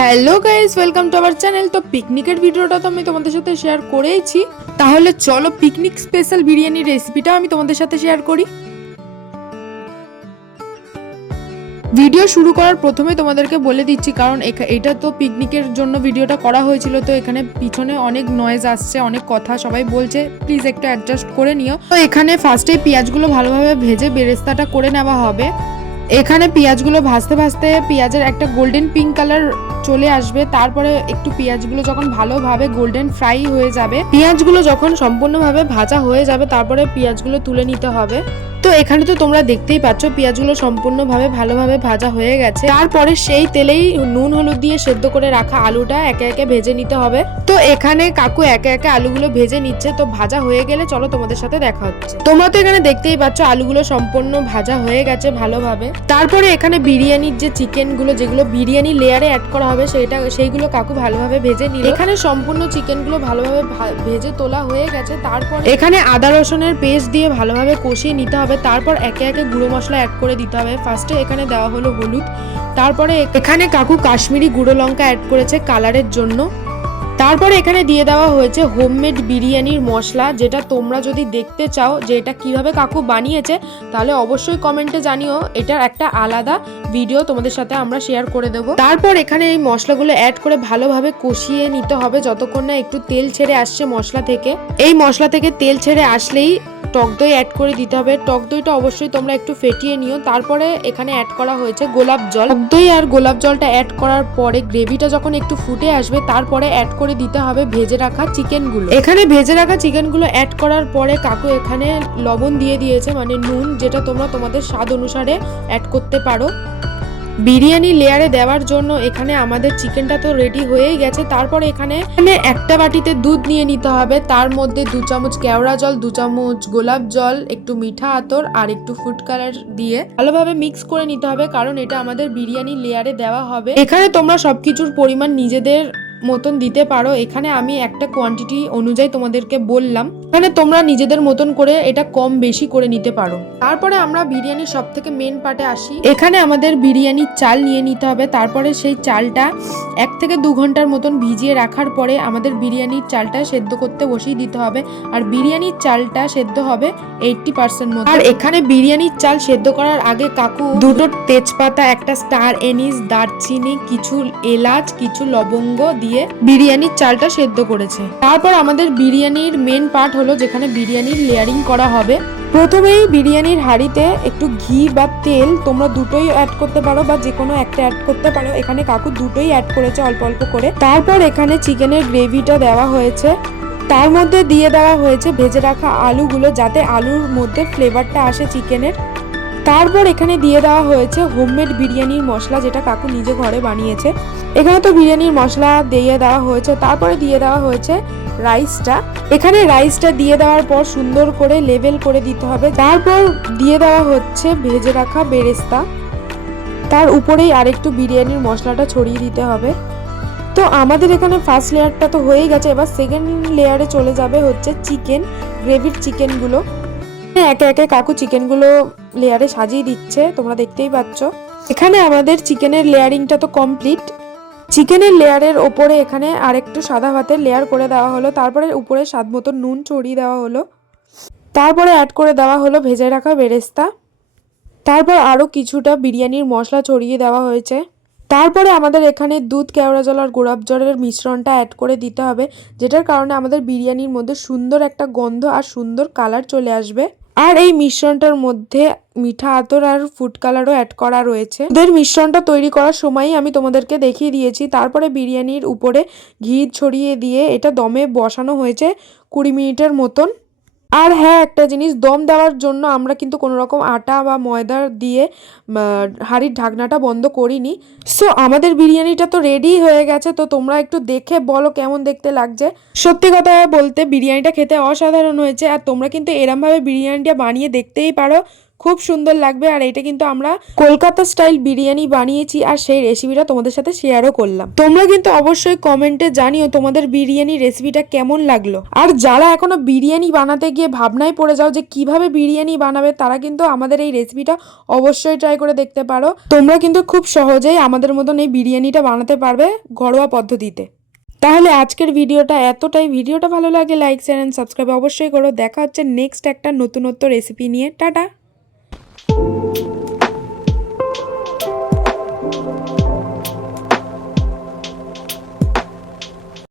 Hello guys, welcome to our channel. তো পিকনিকের ভিডিওটা তো আমি তোমাদের সাথে শেয়ার করেইছি, তাহলে চলো পিকনিক স্পেশাল বিরিয়ানির রেসিপিটা আমি তোমাদের সাথে শেয়ার করি। ভিডিও শুরু করার প্রথমে তোমাদেরকে বলে দিচ্ছি, কারণ এটা তো পিকনিকের জন্য ভিডিওটা করা হয়েছিল, তো এখানে পিছনে অনেক নয়েজ আসছে, অনেক কথা সবাই বলছে, প্লিজ একটু অ্যাডজাস্ট করে নিও। তো এখানে ফার্স্টে পেঁয়াজগুলো ভালোভাবে ভেজে বেরেস্তাটা করে নেওয়া হবে। এখানে পেঁয়াজগুলো ভাজতে ভাজতে পেঁয়াজের একটা গোল্ডেন পিঙ্ক কালার চলে আসবে, তারপরে একটু পেঁয়াজগুলো যখন ভালোভাবে গোল্ডেন ফ্রাই হয়ে যাবে, পেঁয়াজগুলো যখন সম্পূর্ণভাবে ভাজা হয়ে যাবে, তারপরে পেঁয়াজগুলো তুলে নিতে হবে। তো এখানে তো তোমরা দেখতেই পাচ্ছ পেঁয়াজগুলো সম্পূর্ণভাবে ভালোভাবে ভাজা হয়ে গেছে। তারপরে সেই তেলেই নুন হলুদ দিয়ে সেদ্ধ করে রাখা আলুটা একে একে ভেজে নিতে হবে। তো এখানে কাকু একে একে আলুগুলো ভেজে নিচ্ছে। তো ভাজা হয়ে গেলে চলো তোমাদের সাথে দেখা হচ্ছে। তোমরা তো এখানে দেখতেই পাচ্ছ আলুগুলো সম্পূর্ণ ভাজা হয়ে গেছে ভালোভাবে। তারপরে এখানে বিরিয়ানির যে চিকেন গুলো, যেগুলো বিরিয়ানি লেয়ারে অ্যাড করা হবে, সেইগুলো কাকু ভালোভাবে ভেজে নিল। এখানে সম্পূর্ণ চিকেন গুলো ভালোভাবে ভেজে তোলা হয়ে গেছে। তারপর এখানে আদা রসুনের পেস্ট দিয়ে ভালোভাবে কষিয়ে নিতে হবে। তারপর একে একে গুঁড়ো মশলা অ্যাড করে দিতে হবে। ফার্স্টে এখানে দেওয়া হলো হলুদ, তারপরে এখানে কাকু কাশ্মীরি গুঁড়ো লঙ্কা অ্যাড করেছে কালারের জন্য। তারপরে এখানে দিয়ে দেওয়া হয়েছে হোমমেড বিরিয়ানির মশলা, যেটা তোমরা যদি দেখতে চাও যে এটা কিভাবে কাকু বানিয়েছে, তাহলে অবশ্যই কমেন্টে জানিও। এটার একটা আলাদা ভিডিও তোমাদের সাথে আমরা শেয়ার করে দেবো। তারপর এখানে এই মশলাগুলো অ্যাড করে ভালোভাবে কষিয়ে নিতে হবে যতক্ষণ না একটু তেল ছেড়ে আসছে মশলা থেকে। এই মশলা থেকে তেল ছেড়ে আসলেই টক দই অ্যাড করে দিতে হবে। টক দইটা অবশ্যই তোমরা একটু ফেটিয়ে নিও। তারপরে এখানে অ্যাড করা হয়েছে গোলাপ জল। টক দই আর গোলাপ জলটা অ্যাড করার পরে গ্রেভিটা যখন একটু ফুটে আসবে, তারপরে অ্যাড করে দিতে হবে ভেজে রাখা চিকেনগুলো। এখানে ভেজে রাখা চিকেনগুলো অ্যাড করার পরে কাকু এখানে লবণ দিয়ে দিয়েছে, মানে নুন, যেটা তোমরা তোমাদের স্বাদ অনুসারে অ্যাড করতে পারো। বিরিয়ানি লেয়ারে দেওয়ার জন্য এখানে আমাদের চিকেনটা তো রেডি হয়েই গেছে। তারপরে এখানে একটা বাটিতে দুধ নিয়ে নিতে হবে, তার মধ্যে 2 চামচ কেওড়া জল, 2 চামচ গোলাপ জল, একটু মিঠা আতর আর একটু ফুড কালার দিয়ে ভালোভাবে মিক্স করে নিতে হবে, কারণ এটা আমাদের বিরিয়ানি লেয়ারে দেওয়া হবে। এখানে তোমরা সবকিছুর পরিমাণ নিজেদের মতন দিতে পারো। এখানে আমি একটা কোয়ান্টিটি অনুযায়ী তোমাদেরকে বললাম, এখানে তোমরা নিজেদের মতন করে এটা কম বেশি করে নিতে পারো। তারপরে আমরা বিরিয়ানির সব থেকে মেন পার্টে আসি। এখানে আমাদের বিরিয়ানির চাল নিয়ে নিতে হবে। তারপরে সেই চালটা 1 থেকে 2 ঘন্টার মতন ভিজিয়ে রাখার পরে আমাদের বিরিয়ানির চালটা সেদ্ধ করতে বসিয়ে দিতে হবে। আর বিরিয়ানির চালটা সেদ্ধ হবে 80% মতো। আর এখানে বিরিয়ানির চাল সেদ্ধ করার আগে কাকু 2টো তেজপাতা, একটা স্টার এনিস, দারচিনি, কিছু এলাচ, কিছু লবঙ্গ দিয়ে বিরিয়ানির চালটা সেদ্ধ করেছে। তারপর আমাদের বিরিয়ানির মেন পার্ট হলো যেখানে বিরিয়ানির লেয়ারিং করা হবে। প্রথমেই বিরিয়ানির হাঁড়িতে একটু ঘি বা তেল, তোমরা দুটোই অ্যাড করতে পারো বা যে কোনো একটা অ্যাড করতে পারো। এখানে কাকু দুটোই অ্যাড করেছে অল্প অল্প করে। তারপর এখানে চিকেনের গ্রেভিটা দেওয়া হয়েছে, তার মধ্যে দিয়ে দেওয়া হয়েছে ভেজে রাখা আলুগুলো, যাতে আলুর মধ্যে ফ্লেভারটা আসে চিকেনের। তারপর এখানে দিয়ে দেওয়া হয়েছে হোমমেড বিরিয়ানির মশলা, যেটা কাকু নিজে ঘরে বানিয়েছে। এখানে তো বিরিয়ানির মশলা দিয়ে দেওয়া হয়েছে। তারপরে দিয়ে দেওয়া হয়েছে রাইসটা। এখানে রাইসটা দিয়ে দেওয়ার পর সুন্দর করে লেভেল করে দিতে হবে। তারপর দিয়ে দেওয়া হচ্ছে ভেজে রাখা বেরেস্তা, তার উপরেই আরেকটু বিরিয়ানির মশলাটা ছড়িয়ে দিতে হবে। তো আমাদের এখানে ফার্স্ট লেয়ারটা তো হয়ে গেছে, এবার সেকেন্ড লেয়ারে চলে যাবে হচ্ছে চিকেন গ্রেভির চিকেনগুলো। একে একে কাকু চিকেনগুলো লেয়ারে সাজিয়ে দিচ্ছে, তোমরা দেখতেই পাচ্ছ। এখানে আমাদের চিকেনের লেয়ারিংটা তো কমপ্লিট। চিকেনের লেয়ারের ওপরে এখানে আরেকটু সাদা ভাতের লেয়ার করে দেওয়া হলো। তারপরে উপরে স্বাদ মতো নুন ছড়িয়ে দেওয়া হলো। তারপরে অ্যাড করে দেওয়া হলো ভেজে রাখা বেরেস্তা। তারপর আরও কিছুটা বিরিয়ানির মশলা ছড়িয়ে দেওয়া হয়েছে। তারপরে আমাদের এখানে দুধ, কেওড়া জল আর গোলাপ জলের মিশ্রণটা অ্যাড করে দিতে হবে, যেটার কারণে আমাদের বিরিয়ানির মধ্যে সুন্দর একটা গন্ধ আর সুন্দর কালার চলে আসবে। আর এই মিশ্রণটার মধ্যে মিঠা আতর আর ফুড কালারও অ্যাড করা রয়েছে। ওদের মিশ্রণটা তৈরি করার সময়ই আমি তোমাদেরকে দেখিয়ে দিয়েছি। তারপরে বিরিয়ানির উপরে ঘি ছড়িয়ে দিয়ে এটা দমে বসানো হয়েছে 20 মিনিটের মতন। আর হ্যাঁ, একটা জিনিস, দম দেওয়ার জন্য আমরা কিন্তু কোনো রকম আটা বা ময়দা দিয়ে হাঁড়ির ঢাকনাটা বন্ধ করিনি। সো আমাদের বিরিয়ানিটা তো রেডি হয়ে গেছে। তো তোমরা একটু দেখে বলো কেমন দেখতে লাগছে। সত্যি কথা বলতে বিরিয়ানিটা খেতে অসাধারণ হয়েছে। আর তোমরা কিন্তু এরমভাবে বিরিয়ানিটা বানিয়ে দেখতেই পারো, খুব সুন্দর লাগবে। আর এটা কিন্তু আমরা কলকাতা স্টাইল বিরিয়ানি বানিয়েছি আর সেই রেসিপিটা তোমাদের সাথে শেয়ারও করলাম। তোমরা কিন্তু অবশ্যই কমেন্টে জানিও তোমাদের বিরিয়ানি রেসিপিটা কেমন লাগলো। আর যারা এখনো বিরিয়ানি বানাতে গিয়ে ভাবনায় পড়ে যাও যে কিভাবে বিরিয়ানি বানাবে, তারা কিন্তু আমাদের এই রেসিপিটা অবশ্যই ট্রাই করে দেখতে পারো। তোমরা কিন্তু খুব সহজেই আমাদের মতন এই বিরিয়ানিটা বানাতে পারবে ঘরোয়া পদ্ধতিতে। তাহলে আজকের ভিডিওটা এতটাই। ভিডিওটা ভালো লাগে লাইক শেয়ার এন্ড সাবস্ক্রাইব অবশ্যই করো। দেখা হচ্ছে নেক্সট একটা নতুনত্ব রেসিপি নিয়ে। টাটা।